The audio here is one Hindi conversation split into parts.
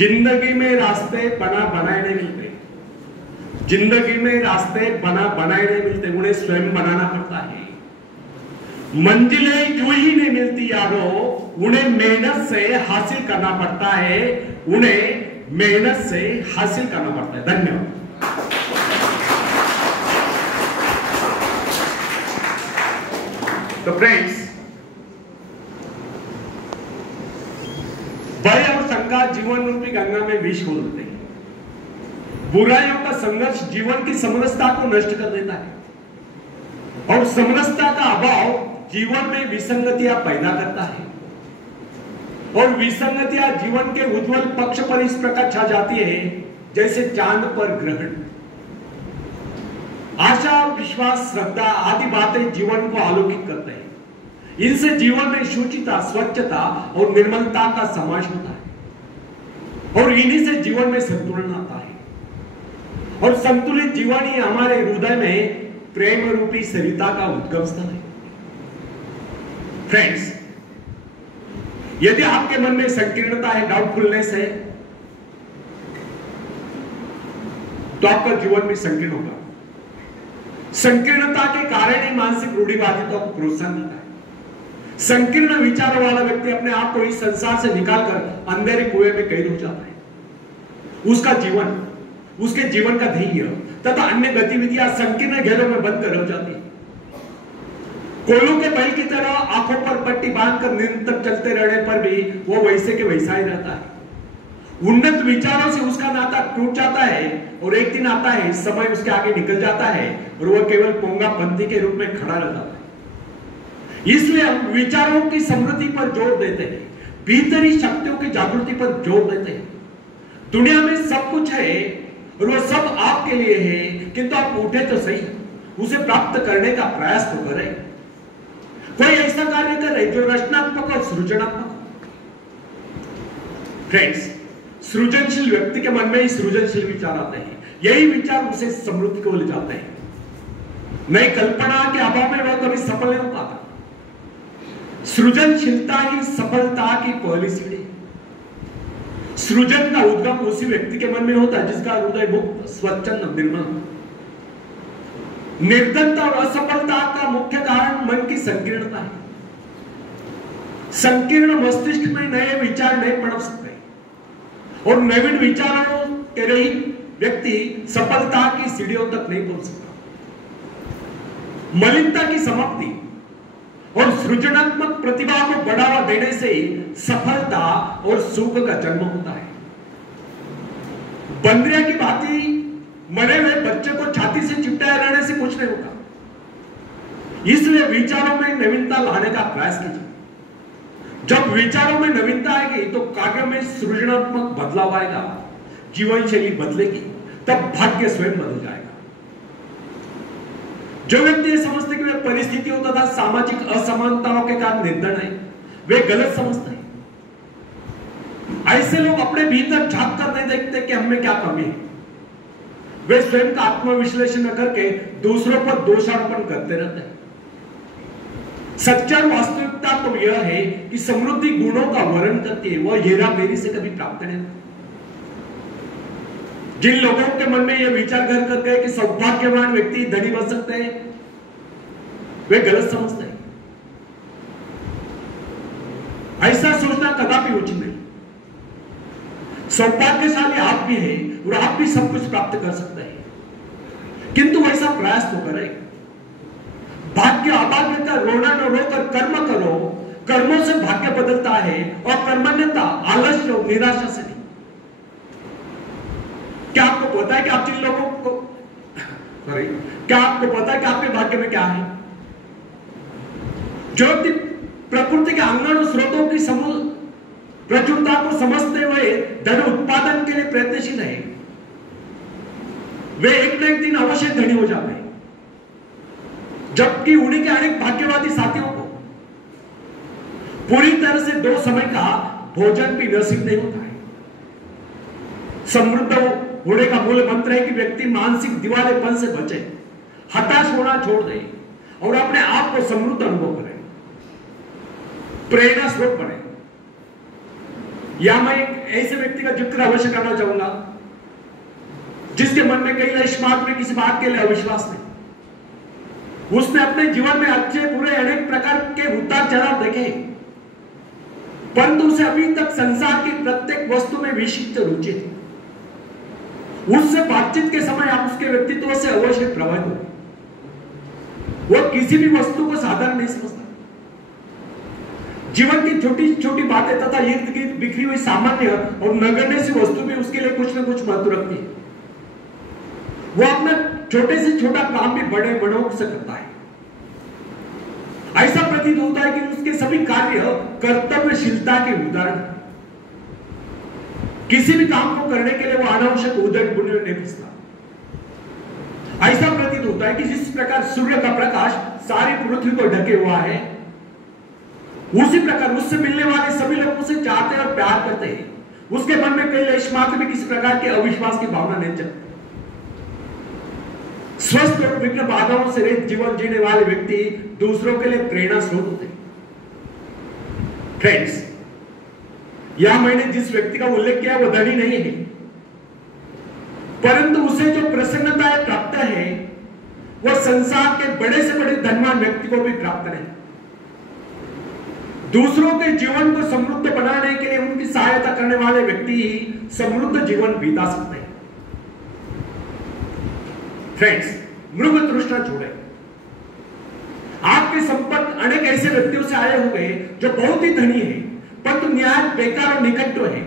जिंदगी में रास्ते बना बनाए नहीं मिलते, जिंदगी में रास्ते बना बनाए नहीं मिलते, उन्हें स्वयं बनाना पड़ता है। मंजिलें यूं ही नहीं मिलती यारो, उन्हें मेहनत से हासिल करना पड़ता है, उन्हें मेहनत से हासिल करना पड़ता है। धन्यवाद। तो फ्रेंड्स, भय और शंका जीवन रूपी गंगा में विष खोल देते हैं। बुराइयों का संघर्ष जीवन की समरसता को नष्ट कर देता है और समरसता का अभाव जीवन में विसंगतियां पैदा करता है और विसंगतियां जीवन के उज्जवल पक्ष पर इस प्रकार छा जाती है जैसे चांद पर ग्रहण। आशा, विश्वास, श्रद्धा आदि बातें जीवन को अलौकिक करते हैं। इनसे जीवन में शुचिता, स्वच्छता और निर्मलता का समावेश होता है और इन्हीं से जीवन में संतुलन आता है और संतुलित जीवन ही हमारे हृदय में प्रेम रूपी सरिता का उद्गम स्थल है। फ्रेंड्स, यदि आपके मन में संकीर्णता है, डाउटफुलनेस है, तो आपका जीवन भी संकीर्ण होगा। संकीर्णता के कारण ही मानसिक रूढ़िवादिता को प्रोत्साहन मिलता है। संकीर्ण विचारों वाला व्यक्ति अपने आप को इस संसार से निकालकर अंधेरे कुएं में कैद हो जाता है। उसका जीवन, उसके जीवन का ध्येय तथा अन्य गतिविधियां संकीर्ण घेरों में बंद कर हो जाती है। कोयलों के बैल की तरह आंखों पर पट्टी बांधकर निरंतर चलते रहने पर भी वो वैसे के वैसा ही रहता है। उन्नत विचारों से उसका नाता टूट जाता है और एक दिन आता है, समय उसके आगे निकल जाता है और वह केवल पोंगा पंथी के रूप में खड़ा रह जाता है। इसलिए हम विचारों की समृद्धि पर जोर देते हैं, भीतरी शक्तियों की जागृति पर जोर देते हैं। दुनिया में सब कुछ है और वह सब आपके लिए है, किंतु आप उठे तो सही, उसे प्राप्त करने का प्रयास तो करें। कोई ऐसा कार्य करे जो रचनात्मक और सृजनात्मक हो। फ्रेंड्स, सृजनशील व्यक्ति के मन में ही सृजनशील विचार आते हैं। यही विचार उसे समृद्धि को ले जाते हैं। नई कल्पना के अभाव में वह कभी सफल नहीं हो पाता। सृजनशीलता ही सफलता की पहली सीढ़ी। सृजन का उद्गम उसी व्यक्ति के मन में होता है जिसका हृदय मुक्त, स्वच्छंद, निर्मल। निर्धनता और असफलता का मुख्य कारण मन की संकीर्णता है। संकीर्ण मस्तिष्क में नए विचार नहीं पनप सकते और नवीन विचारों के रहित व्यक्ति सफलता की सीढ़ियों तक नहीं पहुंच सकता। मलिनता की समाप्ति और सृजनात्मक प्रतिभा को बढ़ावा देने से ही सफलता और सुख का जन्म होता है। बंदरिया की भांति मरे हुए बच्चे को छाती से चिपटाए रहने से कुछ नहीं होता। इसलिए विचारों में नवीनता लाने का प्रयास कीजिए। जब विचारों में नवीनता आएगी तो कार्य में सृजनात्मक बदलाव आएगा, जीवन शैली बदलेगी, तब भाग्य स्वयं बदल जाएगा। जो व्यक्ति समझते कि वे परिस्थितियों तथा सामाजिक असमानताओं के कारण निर्धन है, वे गलत समझते हैं। ऐसे लोग अपने भीतर झांक कर नहीं देखते कि हमें क्या कमी है। वे स्वयं का आत्मविश्लेषण न करके दूसरों पर दोषारोपण करते रहते हैं। सच्चा वास्तविकता तो यह है कि समृद्धि गुणों का वर्णन करती है, वह हेराफेरी से कभी प्राप्त नहीं होती। जिन लोगों के मन में यह विचार घर कर गए कि सौभाग्यवान व्यक्ति धनी बन सकते हैं, वे गलत समझते हैं। ऐसा सोचना कदापि उचित नहीं। सौभाग्यशाली आप भी हैं और आप भी सब कुछ प्राप्त कर सकते हैं, किंतु ऐसा प्रयास तो करें। भाग्य अभाग्य का रोना न रोकर कर्म करो। कर्मों से भाग्य बदलता है और कर्मण्यता आलस्य और निराशा से नहीं। क्या आपको पता है कि आप जिन लोगों को क्या आपको पता है कि आपके भाग्य में क्या है? जो व्यक्ति प्रकृति के अंगन और स्रोतों की प्रचुरता को समझते हुए धन उत्पादन के लिए प्रयत्नशील है, वे एक न एक दिन अवश्य धनी हो जाते हैं। जबकि उन्हीं के अनेक भाग्यवादी साथियों को पूरी तरह से दो समय का भोजन भी नसीब नहीं होता है। समृद्ध होने का मूल मंत्र है कि व्यक्ति मानसिक दिवालेपन से बचे, हताश होना छोड़ दे और अपने आप को समृद्ध अनुभव करे, प्रेरणा स्रोत बने। या मैं एक ऐसे व्यक्ति का जिक्र अवश्य करना चाहूंगा जिसके मन में कई लेश मात्र किसी बात के लिए अविश्वास नहीं। उसने अपने जीवन में अच्छे बुरे अनेक प्रकार के उतार चढ़ाव देखे, परंतु उसे अभी तक संसार की प्रत्येक वस्तु में विशिष्ट रुचि थी। उससे बातचीत के समय आप उसके व्यक्तित्व से अवश्य प्रभावित हो। वो किसी भी वस्तु को साधारण नहीं समझता। जीवन की छोटी छोटी बातें तथा इर्द गिर्द बिखरी हुई सामान्य और नगण्य सी वस्तु भी उसके लिए कुछ न कुछ महत्व रखती है। वो अपना छोटे से छोटा काम भी बड़े मनोग से करता है। ऐसा प्रतीत होता है कि उसके सभी कार्य कर्तव्यशीलता के उदाहरण। किसी भी काम को करने के लिए वो अनावश्यक उधट बुद्धि नहीं भेजता। ऐसा प्रतीत होता है कि जिस प्रकार सूर्य का प्रकाश सारी पृथ्वी को ढके हुआ है, उसी प्रकार उससे मिलने वाले सभी लोग उसे चाहते और प्यार करते हैं। उसके मन में कई लेश मात्र भी किसी प्रकार के अविश्वास की भावना नहीं चलती। स्वस्थ और विघ्न बाधाओं से रहित जीवन जीने वाले व्यक्ति दूसरों के लिए प्रेरणा स्रोत होते हैं। फ्रेंड्स, यह मैंने जिस व्यक्ति का उल्लेख किया वो धनी नहीं है, परंतु उसे जो प्रसन्नता प्राप्त है वह संसार के बड़े से बड़े धनवान व्यक्ति को भी प्राप्त नहीं। दूसरों के जीवन को समृद्ध बनाने के लिए उनकी सहायता करने वाले व्यक्ति ही समृद्ध जीवन बीता सकते हैं। फ्रेंड्स, मृग तृष्णा छोड़े। आपके संपर्क अनेक ऐसे व्यक्तियों से आए होंगे जो बहुत ही धनी है, परंतु न्याय बेकार और निकट है।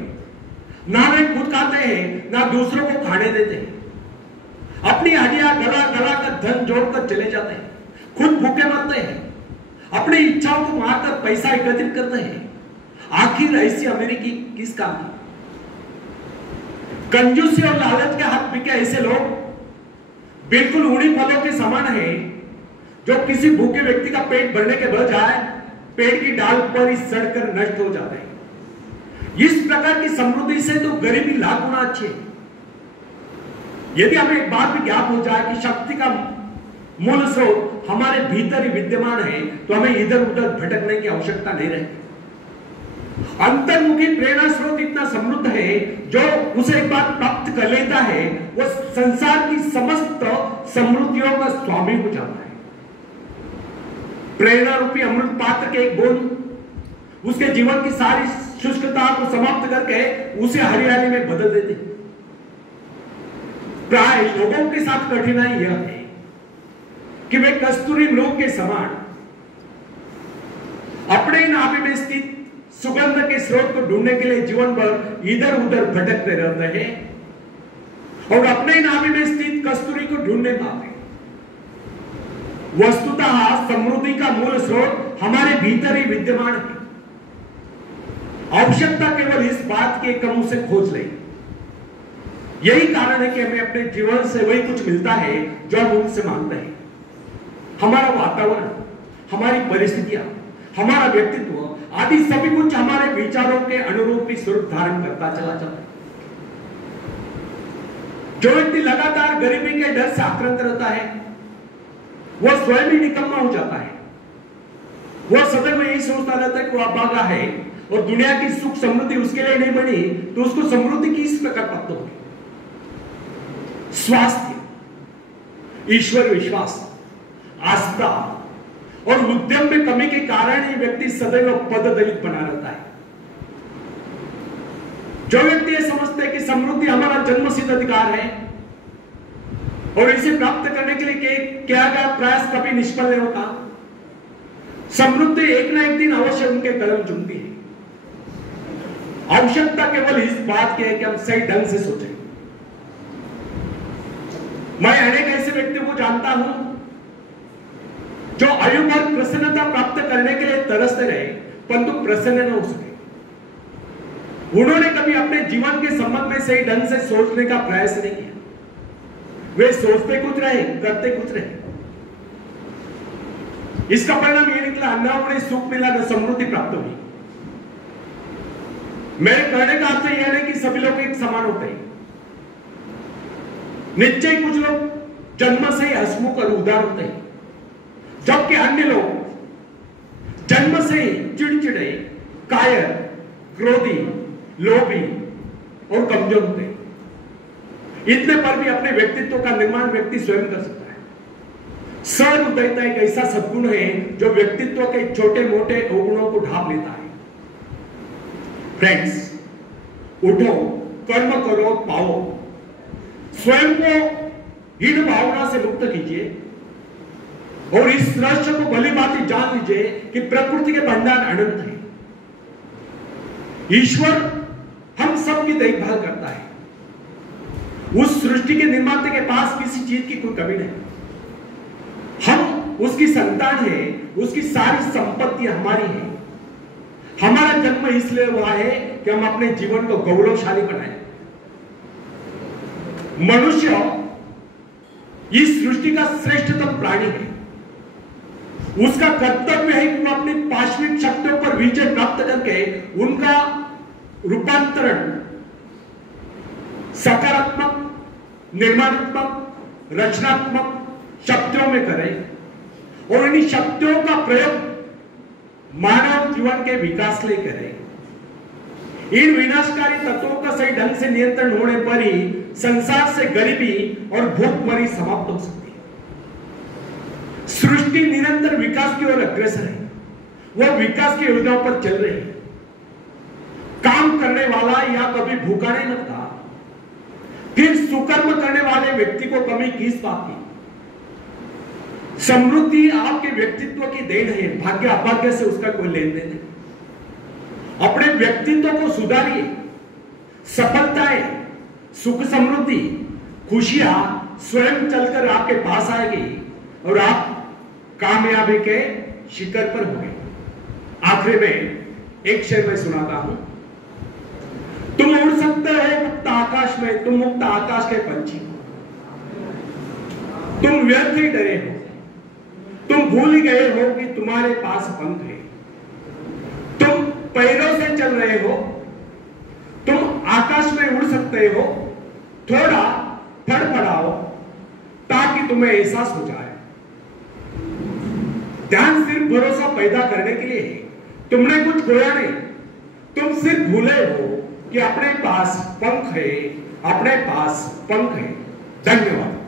ना वे खुद खाते हैं ना दूसरों को खाने देते हैं। अपनी हड्डियां गला गला कर धन जोड़कर चले जाते हैं, खुद भूखे मरते हैं, अपनी इच्छाओं को मारकर पैसा एकत्रित करते हैं। आखिर ऐसी अमेरिकी किस काम की? कंजूसी और लालच के हाथ बिके ऐसे लोग बिल्कुल उड़ी फलों के समान है जो किसी भूखे व्यक्ति का पेट भरने के बजाय पेड़ की डाल पर ही सड़कर नष्ट हो जाते हैं। इस प्रकार की समृद्धि से तो गरीबी लाख गुना अच्छी है। यदि हमें एक बात भी ज्ञात हो जाए कि शक्ति का मूल स्रोत हमारे भीतर ही विद्यमान है, तो हमें इधर उधर भटकने की आवश्यकता नहीं रहती। अंतर्मुखी प्रेरणा स्रोत इतना समृद्ध है जो उसे एक बार प्राप्त कर लेता है वो संसार की समस्त समृद्धियों का स्वामी हो जाता है। प्रेरणा रूपी अमृत पात्र के एक बूंद उसके जीवन की सारी शुष्कता को समाप्त करके उसे हरियाली में बदल देते। प्राय लोगों के साथ कठिनाई यह है कि वे कस्तूरी मृग के समान अपने नाभि में स्थित सुगंध के स्रोत को ढूंढने के लिए जीवन भर इधर उधर भटकते रहते हैं और अपने नाभि में स्थित कस्तूरी को ढूंढने पाते। वस्तुतः समृद्धि का मूल स्रोत हमारे भीतर ही विद्यमान है। आवश्यकता केवल इस बात के कम उसे खोज ले। यही कारण है कि हमें अपने जीवन से वही कुछ मिलता है जो हम उनसे मांगते हैं। हमारा वातावरण, हमारी परिस्थितियां, हमारा व्यक्तित्व आदि सभी कुछ हमारे विचारों के अनुरूप ही स्वरूप धारण करता चला जाता है। जो व्यक्ति लगातार गरीबी के डर से आक्रांत रहता है वह स्वयं ही निकम्मा हो जाता है। वह सदैव यही सोचता रहता है कि वह अभागा है और दुनिया की सुख समृद्धि उसके लिए नहीं बनी तो उसको समृद्धि किस प्रकार प्राप्त होगी। स्वास्थ्य, ईश्वर विश्वास, आस्था और उद्यम में कमी के कारण ही व्यक्ति सदैव पददलित बना रहता है। जो व्यक्ति यह समझते हैं कि समृद्धि हमारा जन्मसिद्ध अधिकार है और इसे प्राप्त करने के लिए किया गया प्रयास कभी निष्फल नहीं होता, समृद्धि एक ना एक दिन अवश्य उनके कदम चुमती है। आवश्यकता केवल इस बात की है कि हम सही ढंग से सोचें। मैं अनेक ऐसे व्यक्तियों को जानता हूं जो आयु भर प्रसन्नता प्राप्त करने के लिए तरसते रहे परंतु प्रसन्न न हो सके। उन्होंने कभी अपने जीवन के संबंध में सही ढंग से सोचने का प्रयास नहीं किया। वे सोचते कुछ रहे, करते कुछ रहे। इसका परिणाम यह निकला, न उन्हें सुख मिला न समृद्धि प्राप्त हुई। मेरे कहने का अर्थ यह नहीं कि सभी लोग एक समान होते हैं। निश्चय कुछ लोग जन्म से ही हंसमुख और उदार होते हैं, जबकि अन्य लोग जन्म से ही चिड़चिड़े, कायर, क्रोधी लोभी और कमजोर होते हैं। इतने पर भी अपने व्यक्तित्व का निर्माण व्यक्ति स्वयं कर सकता है। सहृदयता एक ऐसा सद्गुण है जो व्यक्तित्व के छोटे मोटे अवगुणों को ढांप लेता है। फ्रेंड्स, उठो, कर्म करो, पाओ। स्वयं को हीन भावना से मुक्त कीजिए और इस रहस्य को भली भांति जान लीजिए कि प्रकृति के भंडार अनंत है। ईश्वर हम सब की देखभाल करता है। उस सृष्टि के निर्माता के पास किसी चीज की कोई कमी नहीं। हम उसकी संतान है, उसकी सारी संपत्ति हमारी है। हमारा जन्म इसलिए हुआ है कि हम अपने जीवन को गौरवशाली बनाएं। मनुष्य इस सृष्टि का श्रेष्ठतम प्राणी है। उसका कर्तव्य है कि वह अपनी पाशविक शक्तियों पर विजय प्राप्त करके उनका रूपांतरण सकारात्मक, निर्माणात्मक, रचनात्मक शक्तियों में करे और इन शक्तियों का प्रयोग मानव जीवन के विकास लिए करे। इन विनाशकारी तत्वों का सही ढंग से नियंत्रण होने पर ही संसार से गरीबी और भूखमरी समाप्त हो सकती है। सृष्टि निरंतर विकास की ओर अग्रसर है। वह विकास की योजनाओं पर चल रही है। काम करने वाला या कभी भूखा नहीं लगता। फिर सुकर्म करने वाले व्यक्ति को कमी किस बात की? समृद्धि आपके व्यक्तित्व की देन है। भाग्य अभाग्य से उसका कोई लेन देन नहीं। अपने व्यक्तित्व को सुधारिए। सफलताएं, सुख, समृद्धि, खुशियां स्वयं चलकर आपके पास आएगी और आप कामयाबी के शिखर पर होंगे। आखिर में एक शेर मैं सुनाता हूं। तुम उड़ सकते हो मुक्त आकाश में, तुम मुक्त आकाश के पंछी हो। तुम व्यर्थ ही डरे हो, तुम भूल गए हो कि तुम्हारे पास पंख है। तुम पैरों से चल रहे हो, तुम आकाश में उड़ सकते हो। थोड़ा फड़फड़ाओ ताकि तुम्हें एहसास हो जाए। ध्यान सिर्फ भरोसा पैदा करने के लिए है। तुमने कुछ खोया नहीं। तुम सिर्फ भूले हो कि अपने पास पंख है, अपने पास पंख है। धन्यवाद।